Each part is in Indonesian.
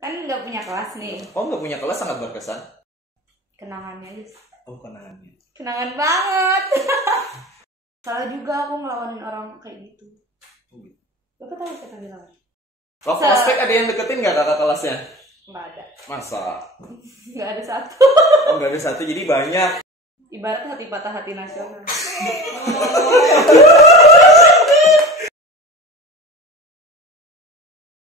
Kan nggak punya kelas nih. Oh, nggak punya kelas sangat berkesan. Kenangannya Yus. Oh, kenangannya. Kenangan banget. Salah juga aku ngelawanin orang kayak gitu. Bapak tahu siapa yang bilang? Waktu ospek ada yang deketin nggak kakak kelasnya? Nggak ada. Masa? Nggak ada satu. Oh, nggak ada satu, jadi banyak. Ibarat hati patah hati nasional.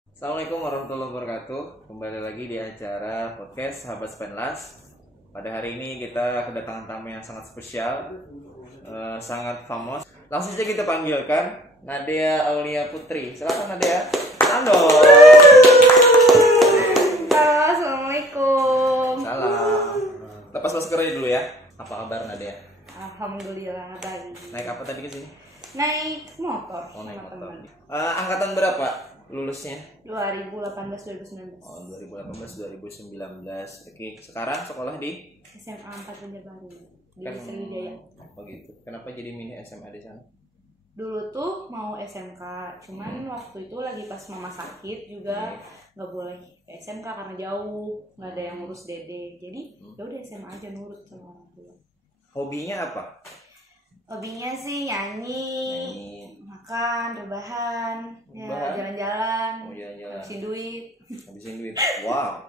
Assalamualaikum warahmatullahi wabarakatuh. Kembali lagi di acara podcast Sahabat Spenlas. Pada hari ini kita kedatangan tamu yang sangat spesial, sangat famous. Langsung saja kita panggilkan Nadia Aulia Putri. Silakan Nadia. Halo. Halo, assalamualaikum. Salam. Lepas masker aja dulu ya. Apa kabar Nadia? Alhamdulillah baik. Naik apa tadi ke sini? Naik motor. Oh, naik sama motor. teman. Angkatan berapa lulusnya? 2018-2019. Oh, 2018-2019. Oke, sekarang sekolah di SMA 4 Banjarbaru di Kan- Sriwijaya. Oh gitu. Kenapa jadi milih SMA di sana? Dulu tuh mau SMK, cuman waktu itu lagi pas mama sakit juga nggak boleh ke SMK karena jauh, nggak ada yang ngurus dede. Jadi ya udah SMA aja nurut sama orang tua. Hobinya apa? Hobinya sih nyanyi, makan, rebahan, ya Rebahan? jalan-jalan, Mau jalan-jalan, habisin duit. habisin duit. Wow.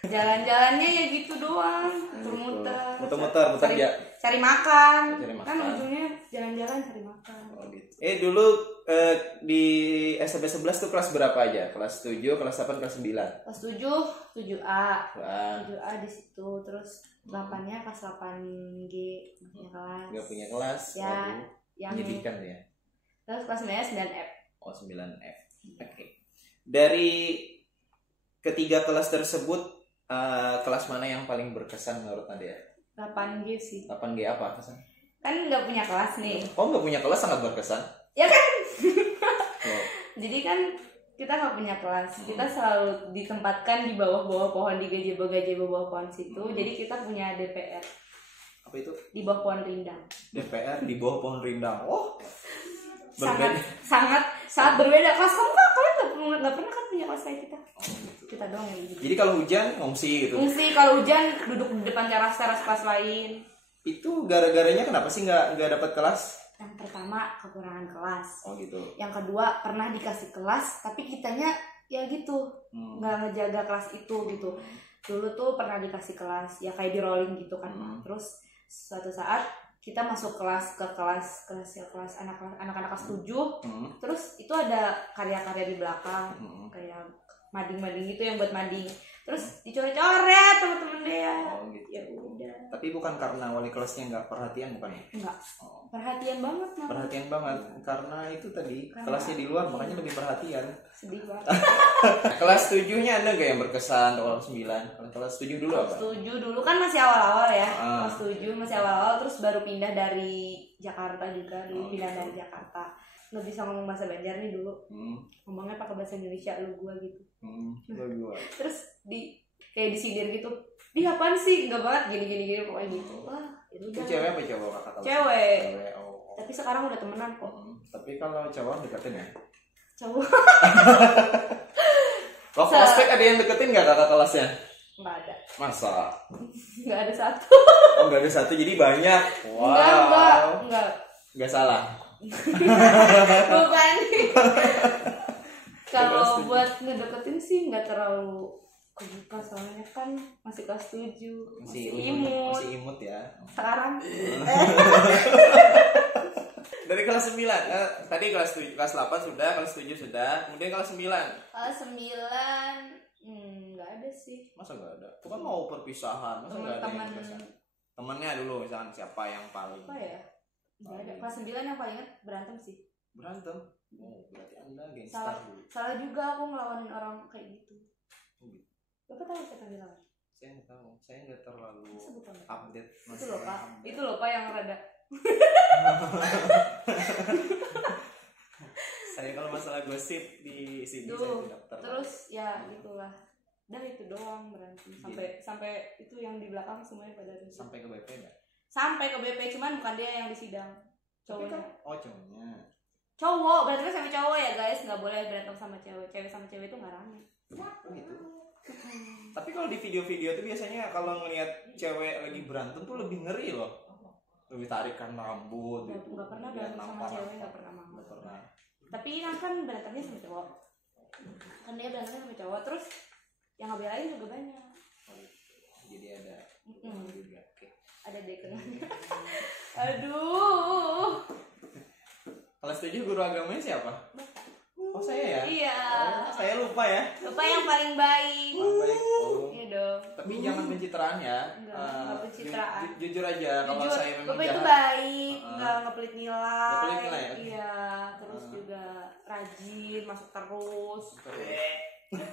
Jalan-jalannya ya gitu doang, muter-muter. Muter-muter, muter cari, ya. cari makan. Cari makan. Kan ujungnya jalan-jalan cari makan. Oh gitu. Dulu di SMP 11 tuh kelas berapa aja? Kelas 7, kelas 8, kelas 9? Kelas 7, 7A. Wah, 7A di situ, terus 8-nya kelas 8G punya kelas. nggak punya kelas. Ya, Waduh, yang menyedihkan ya. terus kelas 9-nya 9F. Oh, 9F. Oke. Dari ketiga kelas tersebut, kelas mana yang paling berkesan menurut Nadia? 8G sih. 8G apa kesan? Kan nggak punya kelas nih. Oh, nggak punya kelas sangat berkesan. Ya kan? Oh. Jadi kan kita nggak punya kelas. Kita selalu ditempatkan di bawah-bawah pohon, di gazebo pohon situ. Jadi kita punya DPR Apa itu? di bawah pohon rindang. DPR di bawah pohon rindang. Oh, Sangat berbeda. sangat berbeda. Kelas kamu kan kalian nggak pernah kan punya kelas kayak kita. Kita doang yang gitu. Jadi kalau hujan ngungsi gitu. Fungsi kalau hujan duduk di depan teras kelas lain. Itu gara-garanya kenapa sih nggak dapat kelas? Yang pertama kekurangan kelas. Oh gitu. Yang kedua pernah dikasih kelas tapi kitanya ya gitu nggak ngejaga kelas itu gitu. Dulu tuh pernah dikasih kelas ya kayak di rolling gitu kan. Terus suatu saat kita masuk kelas anak-anak kelas 7. Terus itu ada karya-karya di belakang kayak mading-mading gitu yang buat mading. Terus dicoret-coret teman-teman dia. Oh gitu. Ya udah. Tapi bukan karena wali kelasnya nggak perhatian, bukan ya? Enggak. Oh, Perhatian banget mah. perhatian banget. Karena itu tadi Karena- kelasnya di luar, makanya lebih perhatian. Sedih banget. Kelas 7-nya ada nggak yang berkesan? Atau kelas 9? Kalau kelas 7 dulu apa? Kelas 7 dulu kan masih awal-awal ya. Ah. Kelas 7 masih awal-awal terus baru pindah dari Jakarta juga. Dulu pindah dari Jakarta. Nggak bisa ngomong bahasa Banjar nih dulu. Ngomongnya pakai bahasa Indonesia lu gua gitu. Gua. Terus kayak disindir gitu. Di apaan sih? Enggak banget gini pokoknya gitu. Wah, itu Itu udah. cewek apa cowok kakak kelas? Cewek. Cewek. Oh. Tapi sekarang udah temenan kok. Tapi kalau cowok deketin ya? Cowok Waktu ospek ada yang deketin nggak kakak kelasnya? enggak ada. Masa? Enggak ada satu. Oh, nggak ada satu, jadi banyak. Wow. Enggak. Nggak salah. Bukan. Kalau buat ngedeketin sih nggak terlalu kebuka soalnya kan masih kelas 7 masih imut. Masih imut ya. Sekarang Dari kelas 9, tadi kelas 7, kelas 8 sudah, kelas 7 sudah, kemudian kelas 9. kelas 9 nggak ada sih. Masa nggak ada? Itu kan mau perpisahan, masa nggak ada yang Teman-teman perpisahan? Temennya dulu, misalkan siapa yang paling apa ya? Nggak ada. Kelas 9 yang paling inget berantem sih. berantem? Oh, berarti anda gangster Salah dulu. salah juga aku ngelawanin orang kayak gitu. Oh, gitu. Bapak tahu siapa yang bilang? Saya nggak tahu, saya nggak terlalu Sebutan. update. Itu loh pak. Itu loh pak yang rada. Saya kalau masalah gosip di sini saya Duh, tidak terlalu. terus ya gitulah. Dah itu doang berantem sampai itu yang di belakang semuanya pada rusuh. Sampai ke BP nggak? Sampai ke BP cuman bukan dia yang di sidang. Tapi Cowoknya. kan, oh cowoknya. Cowok, berantem sama cowok ya guys, nggak boleh berantem sama cewek. Cewek sama cewek itu nggak rame. Oh gitu. Tapi kalau di video-video tuh biasanya kalau ngelihat cewek lagi berantem tuh lebih ngeri loh. Lebih tarikan rambut gitu. Nggak pernah berantem sama cewek, nggak pernah mau. Nggak pernah. Tapi kan berantemnya sama cowok. Kan dia berantemnya sama cowok, terus yang ngebelain juga banyak. Jadi ada juga. Oke. Ada dekenannya. Aduh. Kalau setuju guru agamanya siapa? Oh saya ya? Iya. Oh, saya lupa ya. Lupa yang paling baik. Baik. Oh. Iya dong. Tapi jangan pencitraan ya. Enggak pencitraan. Jujur aja kalau Jujur, saya memang Bapak itu jahat. baik, nggak pelit nilai. Nggak pelit nilai ya? Iya, terus juga rajin, masuk terus.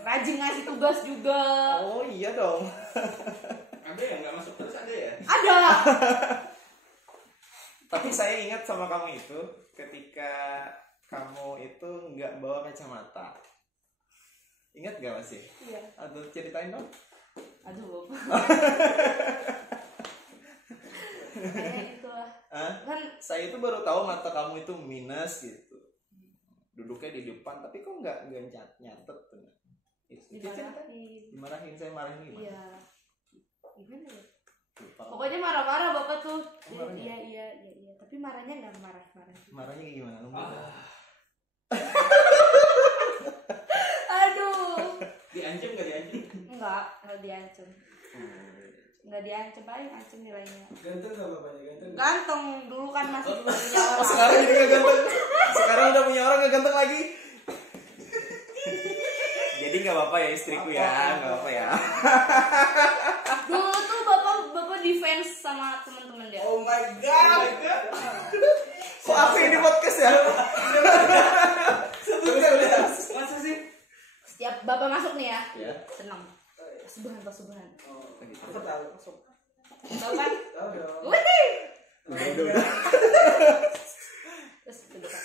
Rajin ngasih tugas juga. Oh iya dong. Ada yang nggak masuk terus ada ya? Ada. Tapi saya ingat sama kamu itu ketika kamu itu nggak bawa kacamata. Ingat gak masih? Iya. Aduh ceritain dong. Aduh, Bapak. Kayak itulah. Kan Saya itu baru tahu mata kamu itu minus gitu. Duduknya di depan, tapi kok nggak nyatet tuh. Dimarahin, saya marahin gimana? Iya. Gimana ya? Lupa. Pokoknya marah-marah Bapak tuh. Marahnya? Iya. Tapi marahnya nggak marah-marah. Marahnya kayak gimana? Aduh. Diancam nggak diancam? Enggak diancem. Nggak diancem, paling ancem nilainya. Ganteng nggak bapaknya ganteng? Ganteng dulu kan masih belum punya Oh, orang. sekarang jadi nggak ganteng. Sekarang udah punya orang nggak ganteng lagi. Jadi nggak apa-apa ya istriku ya, nggak apa-apa ya. Dulu tuh bapak defense sama teman-teman dia. Oh my god. Kok aku yang di podcast ya? Terus. Masa sih? Setiap bapak masuk nih ya, Ya. senang. Pasubahan. Oh, aku tahu. Tahu kan? Tahu dong. Wih. Udah. Terus ke depan.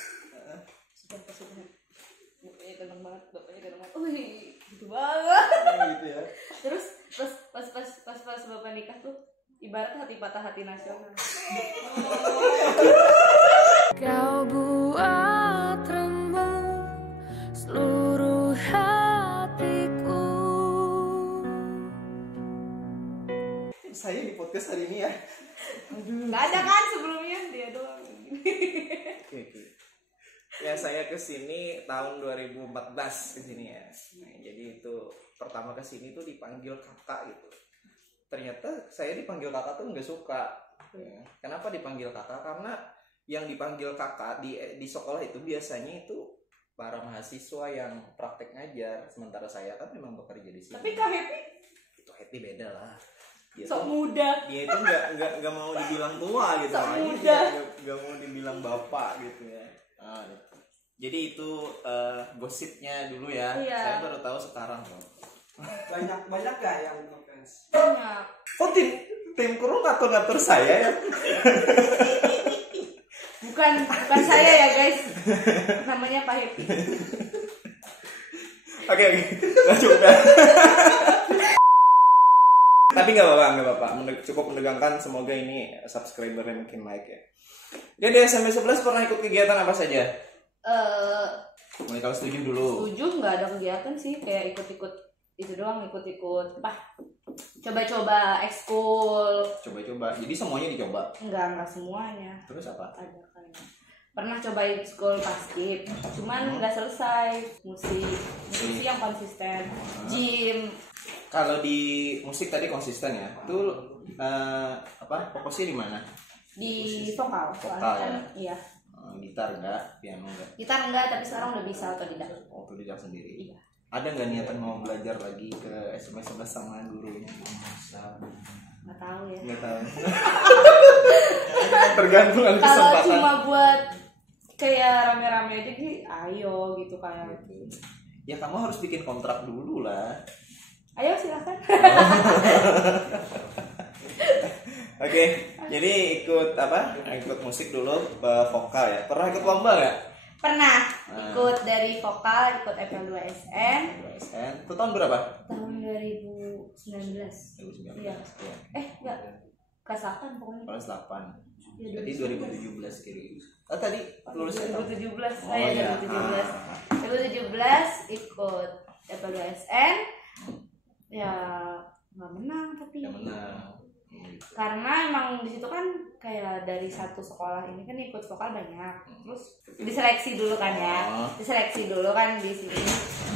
Pasubahan. Bapaknya ganteng banget. Wih, gitu banget. Gitu ya. Terus pas bapak nikah tuh ibarat hati patah hati nasional. Kau buat remuk seluruh hatiku. Saya di podcast hari ini ya. Nggak ada kan sebelumnya, dia doang. Oke. Ya saya kesini tahun 2014 kesini ya. Nah, jadi itu pertama kesini tuh dipanggil kakak gitu. Ternyata saya dipanggil kakak tuh nggak suka. Ya. Kenapa dipanggil kakak? Karena yang dipanggil kakak di sekolah itu biasanya itu para mahasiswa yang praktek ngajar. Sementara saya kan memang bekerja di sini. Tapi Kak Happy Itu Happy beda lah. Dia sok tuh- muda. Dia itu nggak mau dibilang tua gitu. Sok Makanya muda. dia nggak mau dibilang bapak gitu ya. Nah, gitu. Jadi itu gosipnya dulu ya. Iya. Saya baru tahu sekarang kok. Banyak gak yang ngefans? Banyak. Oh tim kru ngatur saya ya. Bukan saya ya guys. Namanya Pak Happy. Oke. Cukup ya. Tapi nggak apa-apa. Cukup menegangkan. Semoga ini subscribernya makin naik ya. Dia di SMP 11 pernah ikut kegiatan apa saja? Mulai kalau setuju dulu. Setuju, nggak ada kegiatan sih, kayak ikut-ikut itu doang, ikut-ikut apa? Coba-coba ekskul. Coba-coba. Jadi semuanya dicoba. Enggak semuanya. Terus apa? Ada kayak pernah cobain ekskul basket, cuman nggak selesai. Musik yang konsisten. Gym. Kalau di musik tadi konsisten ya. Itu fokusnya di mana? Di vokal. Vokal ya? Iya. Gitar enggak, piano enggak? Gitar enggak, tapi sekarang udah bisa otodidak. Otodidak sendiri. Iya. Ada nggak niatan mau belajar lagi ke SMA 11 sama gurunya? Nggak tahu ya. Nggak tahu. Tergantung Kalau kesempatan. cuma buat kayak rame-rame aja sih, ayo gitu kayak. Ya kamu harus bikin kontrak dulu lah. Ayo silakan. Oke, jadi ikut musik dulu, vokal ya. Pernah ikut lomba nggak? Pernah ikut dari vokal, ikut FL2SN SN. Itu tahun berapa? tahun 2019. 2019. Iya. Enggak. Kelas 8 pokoknya. Kelas 8. Iya, Jadi 2017 kiri. Tadi lulusnya tahun 2017. Oh, Saya iya. 2017 ikut FL2SN. ya nggak menang tapi yang menang. karena emang di situ kan kayak dari satu sekolah ini kan ikut vokal banyak, terus diseleksi dulu kan diseleksi dulu kan di sini.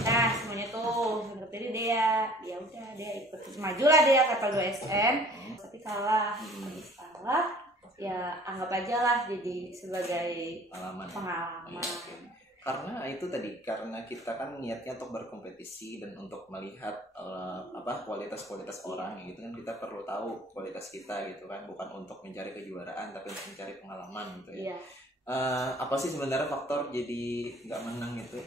Nah semuanya tuh terpilih dia, ya udah dia ikut majulah dia kata 2SN, tapi kalah. Ya anggap aja lah jadi sebagai pengalaman. Karena itu tadi, karena kita kan niatnya untuk berkompetisi dan untuk melihat kualitas orang gitu kan, kita perlu tahu kualitas kita gitu kan, bukan untuk mencari kejuaraan tapi untuk mencari pengalaman gitu ya. Iya. Apa sih sebenarnya faktor jadi nggak menang itu?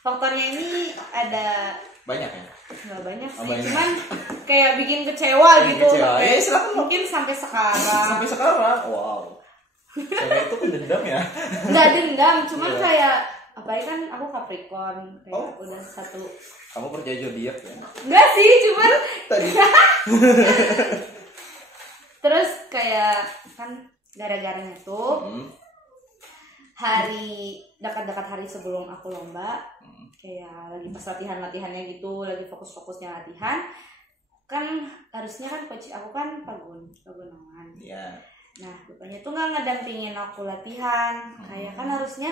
Faktornya ini ada Banyak ya? nggak banyak sih, banyak. cuman kayak bikin kecewa gitu. Kecewa. Kayak Silakan. mungkin sampai sekarang. Sampai sekarang, wow. Cewek itu pendendam ya? Nggak dendam, cuman Iya. kayak apalagi kan aku Capricorn, kayak Oh. udah satu. Kamu percaya zodiak ya? Enggak sih, cuman Tadi. terus kayak kan gara-garanya tuh hari dekat-dekat hari sebelum aku lomba, kayak lagi pas latihannya gitu, lagi fokus-fokusnya latihan, kan harusnya kan coach aku kan Pagunawan. Iya. Nah bapaknya tuh nggak ngedampingin aku latihan, kayak kan harusnya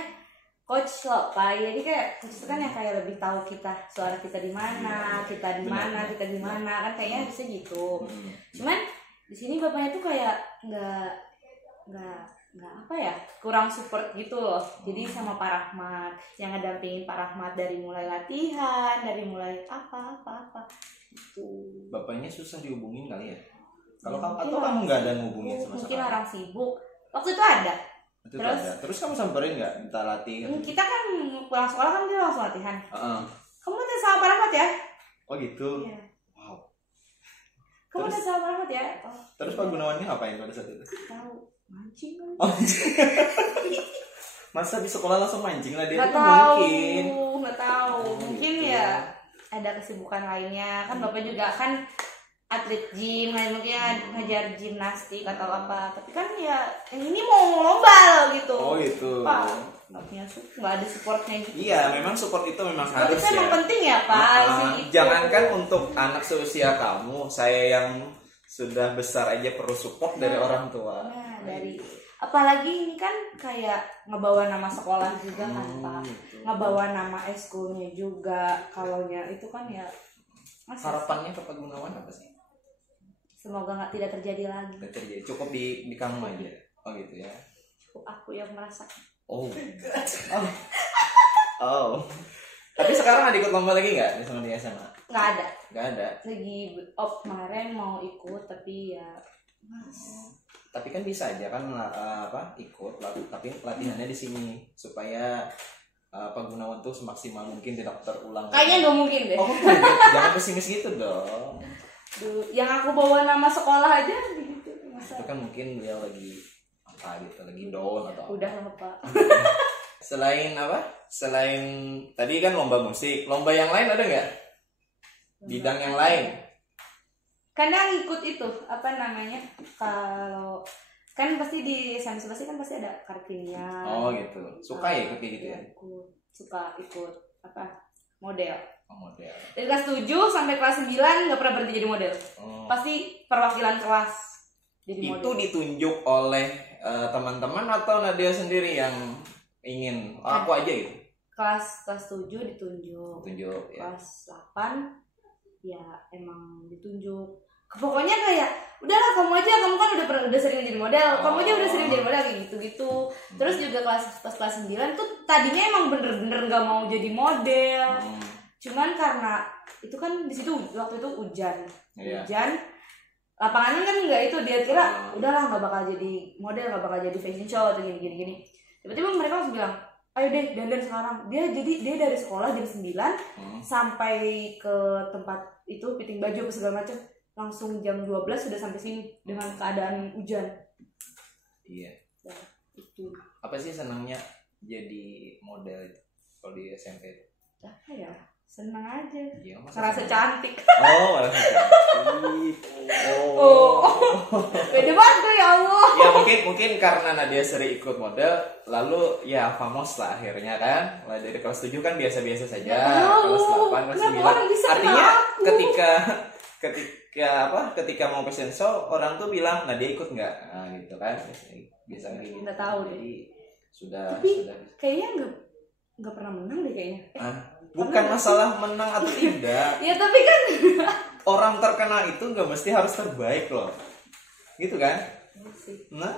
coach lo Pak, jadi kayak coach itu kan yang kayak lebih tahu kita suara kita di mana, kita di mana, kita di mana, kan kayaknya harusnya gitu. Cuman di sini bapaknya tuh kayak nggak apa ya, kurang support gitu loh. Jadi sama Pak Rahmat yang ngedampingin Pak Rahmat dari mulai latihan, dari mulai apa gitu. Bapaknya susah dihubungin kali ya? Kalau Ya, kamu mungkin atau kamu nggak ada ngubungin sama mungkin sekali? orang sibuk. Waktu itu ada. Terus kamu samperin nggak minta latih? Kita kan pulang sekolah kan dia langsung latihan. Kamu latihan sama Pak Rahmat ya? Oh gitu. Iya. Wow. Kamu Terus? latihan sama Pak Rahmat ya? Oh, Terus Pak Gunawannya ngapain pada saat itu? tahu. Mancing kan? Oh, masa di sekolah langsung mancing lah dia? Nggak Itu tahu. mungkin. Nggak tahu. Mungkin gitu. ya ada kesibukan lainnya. Kan Bapak juga kan atlet gym, mungkin ngajar gimnastik atau apa. Tapi kan ya yang ini mau lomba loh gitu. Oh gitu. Pak, nggak ada supportnya gitu. Iya, memang support itu memang Tapi harus itu emang ya. penting ya Pak. sih, gitu. Jangankan untuk anak seusia kamu, saya yang sudah besar aja perlu support dari orang tua. Nah, dari apalagi ini kan kayak ngebawa nama sekolah juga kan Pak. Gitu. Ngebawa nama eskulnya juga. Kalaunya itu kan ya masa Harapannya ke Pak Gunawan apa sih? semoga tidak terjadi lagi. Nggak terjadi. Cukup di kamu aja. Oh gitu ya. Cukup aku yang merasa. Oh. Oh. Tapi sekarang ada ikut lomba lagi nggak sama di SMA? Nggak ada. Nggak ada. Lagi kemarin mau ikut tapi ya mas. Tapi kan bisa aja kan ikut, tapi latihannya di sini supaya Pak Gunawan tuh semaksimal mungkin tidak terulang. Kayaknya nggak mungkin deh. Oh, jangan pesimis gitu dong. Duh, yang aku bawa nama sekolah aja gitu. Masa? Itu kan mungkin dia lagi apa gitu, lagi down atau apa. Udah lah Pak. Selain apa? Selain tadi kan lomba musik, lomba yang lain ada nggak? Bidang yang lain? Kadang ikut itu apa namanya, kalau kan pasti di SMP kan pasti ada kartinian. Oh gitu. Suka ya ikut kayak gitu ya? Suka ikut apa model. Oh, model. Dari kelas 7 sampai kelas 9 nggak pernah berhenti jadi model. Pasti perwakilan kelas jadi model. Itu ditunjuk oleh teman-teman atau Nadia sendiri yang ingin? Oh, aku aja gitu. Kelas 7 ditunjuk. Tunjuk ya. Kelas 8 ya emang ditunjuk. Pokoknya kayak udahlah kamu aja, kamu kan udah sering jadi model, kamu aja udah sering jadi model kayak gitu. Terus juga kelas 9 tuh tadinya emang bener-bener nggak mau jadi model. Cuman karena itu kan di situ waktu itu hujan, lapangannya kan nggak itu, dia kira udahlah nggak bakal jadi model, nggak bakal jadi fashion show atau gini. Tiba-tiba mereka langsung bilang, ayo deh dandan sekarang. Dia dari sekolah jam 9 sampai ke tempat itu fitting baju segala macam, langsung jam 12 sudah sampai sini dengan keadaan hujan. Iya. Ya, itu. Apa sih senangnya jadi model kalau di SMP? Apa ya? seneng aja. Iya, masa Ngerasa seneng? cantik. Oh, merasa cantik. Oh. Beda banget tuh, ya Allah. Ya mungkin karena Nadia sering ikut model, lalu ya famos lah akhirnya kan. Mulai dari kelas 7 kan biasa-biasa saja, kelas 8, kelas Kenapa 9. orang bisa Artinya kenal aku? ketika mau fashion show orang tuh bilang Nadia ikut nggak? Nah, gitu kan. Biasa kayak gitu. Nggak tahu deh. Jadi sudah Tapi kayaknya nggak pernah menang deh kayaknya. bukan pernah masalah menang atau tidak. Ya tapi kan Orang terkenal itu nggak mesti harus terbaik loh. Gitu kan? Nah,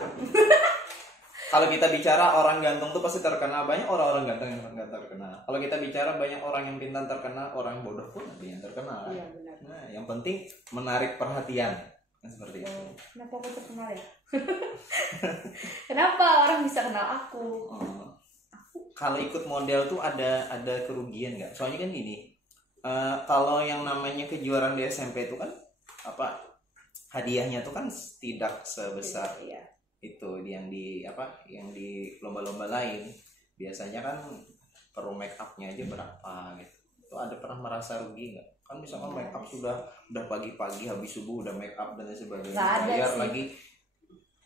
kalau kita bicara orang ganteng tuh pasti terkenal, banyak orang-orang ganteng yang nggak terkenal. Kalau kita bicara banyak orang yang pintar terkenal, orang bodoh pun ada yang terkenal. iya benar. Nah, yang penting menarik perhatian. Nah, seperti itu. Kenapa aku terkenal ya? Kenapa orang bisa kenal aku? Kalau ikut model tuh ada kerugian nggak? Soalnya kan gini, kalau yang namanya kejuaraan di SMP itu kan apa hadiahnya tuh kan tidak sebesar Iya. itu yang di lomba-lomba lain. Biasanya kan perlu make upnya aja berapa gitu. Itu ada pernah merasa rugi nggak? Kan misalkan make up udah pagi-pagi habis subuh udah make up dan sebagainya, Nggak ada bayar sih. lagi.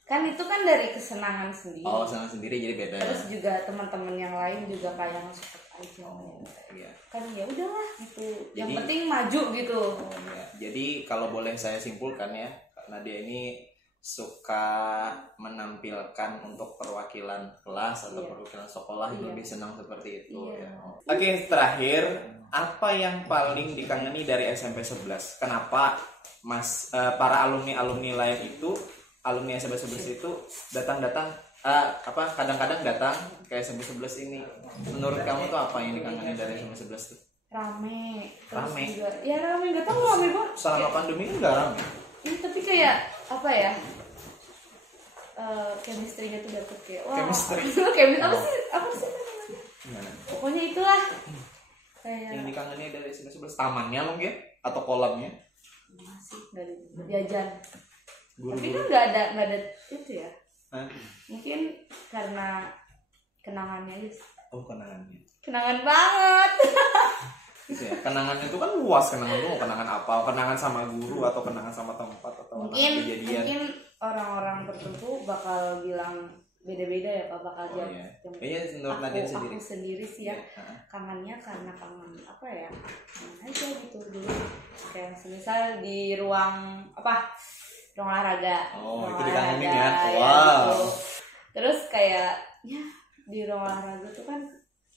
Kan itu kan dari kesenangan sendiri. Oh, sana sendiri jadi beda. Terus juga teman-teman yang lain juga kayak support aja. Iya. Kan ya udahlah gitu. Yang Jadi- penting maju gitu. Oh, ya. Jadi kalau boleh saya simpulkan ya, karena dia ini suka menampilkan untuk perwakilan kelas atau Iya. perwakilan sekolah yang Iya. lebih senang seperti itu. Iya. Ya. Oke, terakhir, apa yang paling dikangeni dari SMP 11? Kenapa para alumni lain itu, alumni SMP 11 itu datang-datang kadang-kadang datang ke SMP 11 ini? Menurut kamu tuh apa yang dikangeni dari SMP 11 tuh? Rame. Terus Rame? juga ya rame, nggak tahu rame banget. Selama pandemi kan nggak rame. Ini tapi kayak apa ya? Chemistry-nya tuh dapet kayak wah. Chemistry? Apa sih namanya? Gimana? Pokoknya itulah. Kayak Yang dikangeni dari SMP 11 tamannya mungkin atau kolamnya? masih dari berjajan. Tapi Guru-guru. kan nggak ada itu ya. Hah? Mungkin karena kenangannya aja sih. Oh, kenangannya. Kenangan banget. Gitu ya. Kenangannya itu kan luas, kenangan itu mau kenangan apa? Kenangan sama guru atau kenangan sama tempat atau kejadian. Mungkin orang-orang tertentu bakal bilang beda-beda ya Pak, bakal Oh, jadi. iya. Kayaknya menurut Nadia sendiri. Aku sendiri sih ya. Iya. Kangennya karena kangen apa ya? Kangen aja gitu dulu. Kayak misal di ruang olahraga. Oh, Ruang itu dikangenin ya. olahraga, Wow. gitu. Terus kayak ya di ruang olahraga tuh kan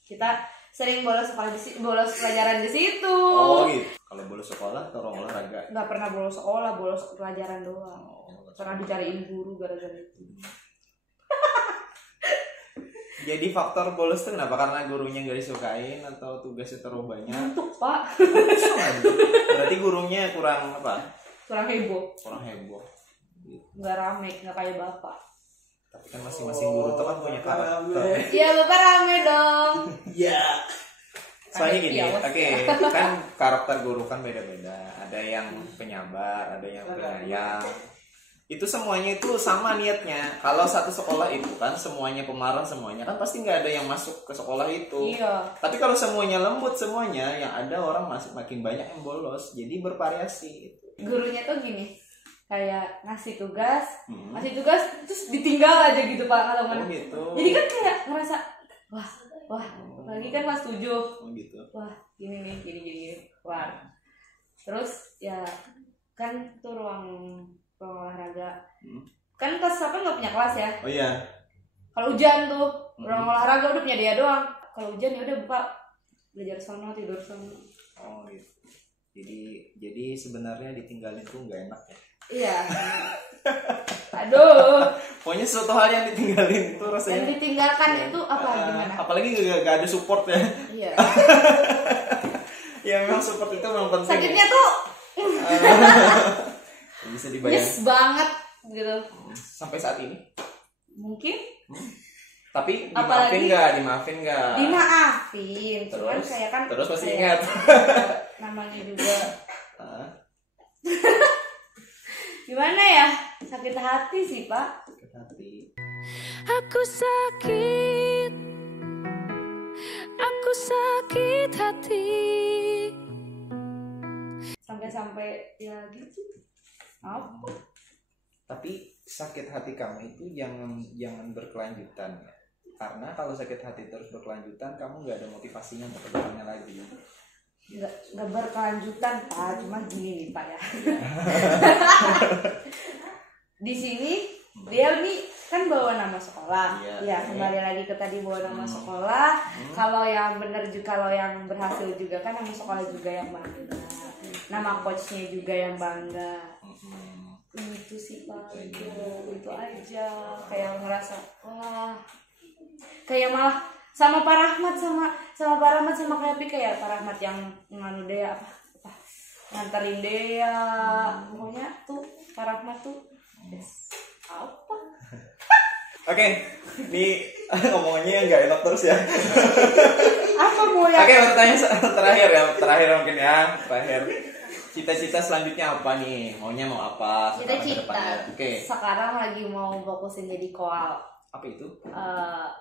kita sering bolos pelajaran di situ. Oh, gitu. Kalau bolos sekolah atau ruang olahraga? Nggak pernah bolos sekolah, bolos pelajaran doang. Oh, Pernah dicariin guru gara-gara itu. jadi faktor bolos itu kenapa? Karena gurunya nggak disukain atau tugasnya terlalu banyak? Ngantuk Pak, Berarti gurunya kurang kurang heboh, kurang heboh. nggak rame, nggak kayak bapak. Tapi kan masing-masing guru tuh kan punya karakter. Iya bapak rame dong. Iya. Soalnya gini, Iya, oke, kan karakter guru kan beda-beda. Ada yang penyabar, ada yang penyayang. Itu semuanya itu sama niatnya. Kalau satu sekolah itu kan semuanya pemarah semuanya kan pasti nggak ada yang masuk ke sekolah itu. Iya. Tapi kalau semuanya lembut semuanya, yang ada orang masih makin banyak yang bolos. Jadi bervariasi. Gurunya tuh gini, kayak ngasih tugas terus ditinggal aja gitu Pak kalau Oh gitu. Jadi kan kayak ngerasa wah, lagi kan kelas 7. Oh gitu. Wah, gini. Wah. Terus ya kan tuh ruang olahraga. Kan kelas 8 nggak punya kelas ya. Oh iya. Kalau hujan tuh ruang olahraga udah punya dia doang. Kalau hujan ya udah buka belajar sono, tidur sono. Oh gitu. Jadi sebenarnya ditinggalin tuh nggak enak ya. Iya. Aduh. Pokoknya suatu hal yang ditinggalin itu rasanya. Yang ditinggalkan itu apa gimana? Apalagi gak ada support ya. Iya. Ya memang support itu memang penting. Sakitnya ya. tuh Bisa dibayangin. yes banget gitu. Sampai saat ini. Mungkin Tapi Apalagi- dimaafin nggak? dimaafin. Cuman Terus? kayak kan Terus pasti kayak ingat. namanya juga Hah? gimana ya? Sakit hati sih, Pak. Sakit hati. Aku sakit, aku sakit hati. Sampai ya gitu. Apa? Tapi sakit hati kamu itu jangan berkelanjutan ya. Karena kalau sakit hati terus berkelanjutan, kamu nggak ada motivasinya untuk kedepannya lagi. Nggak berkelanjutan Pak, cuma gini nih Pak ya. Di sini dia nih kan bawa nama sekolah. Ya kembali lagi ke tadi bawa nama sekolah. Kalau yang benar juga, kalau yang berhasil juga kan nama sekolah juga yang bangga. Nama coachnya juga yang bangga. Itu sih Pak, itu aja. Kayak ngerasa wah, kayak malah sama Pak Rahmat sama Pak Rahmat sama kayak kayak Pak Rahmat yang nganu Dea apa nganterin Dea, pokoknya tuh Pak Rahmat tuh apa? Oke, ini ngomongnya nggak enak terus ya. Apa mau ya? Oke, pertanyaan terakhir mungkin ya, terakhir. Cita-cita selanjutnya apa nih? Maunya mau apa? Cita-cita. Oke. Sekarang lagi mau fokusin jadi koal. Apa itu?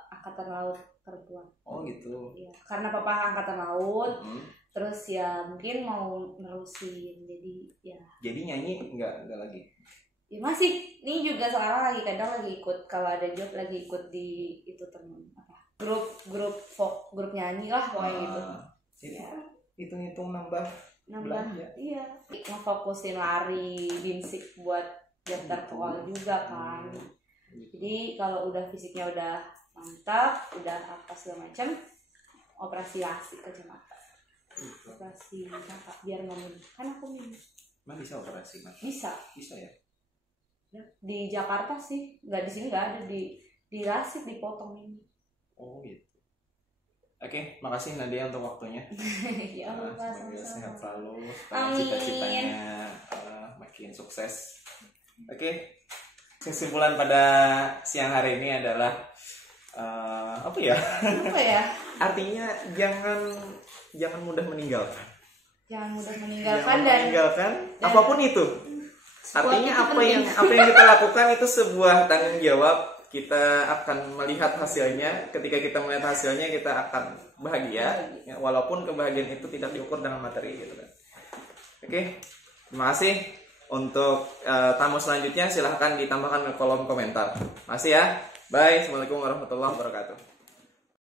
Angkatan laut perempuan. Oh gitu. Iya, karena papa angkatan laut. Terus ya mungkin mau nerusin jadi ya. Jadi nyanyi nggak lagi? Ya masih. Ini juga sekarang lagi kadang lagi ikut, kalau ada job lagi ikut di itu temen apa? Grup nyanyi lah pokoknya gitu. Jadi hitung-hitung nambah. Iya, ngefokusin lari binsik buat daftar koal juga kan. Jadi kalau udah fisiknya udah mantap, udah apa segala macam, operasi lasik kacamata, operasi mata biar nggak minus. Kan aku minus. Emang bisa operasi mas? Bisa ya. Di Jakarta sih, nggak di sini nggak ada, di lasik dipotong ini. Oh gitu. Oke, makasih Nadia untuk waktunya. Ya Allah, semoga sehat selalu. Amin. Cita-citanya makin sukses. Oke, kesimpulan pada siang hari ini adalah apa ya? Apa ya? Artinya jangan mudah meninggalkan. Jangan mudah meninggalkan dan apapun itu. Artinya apa yang kita lakukan itu sebuah tanggung jawab. Kita akan melihat hasilnya. Ketika kita melihat hasilnya, kita akan bahagia. Ya, walaupun kebahagiaan itu tidak diukur dengan materi gitu kan. Oke, terima kasih. Untuk tamu selanjutnya silahkan ditambahkan ke kolom komentar. Masih ya. Bye. Assalamualaikum warahmatullahi wabarakatuh.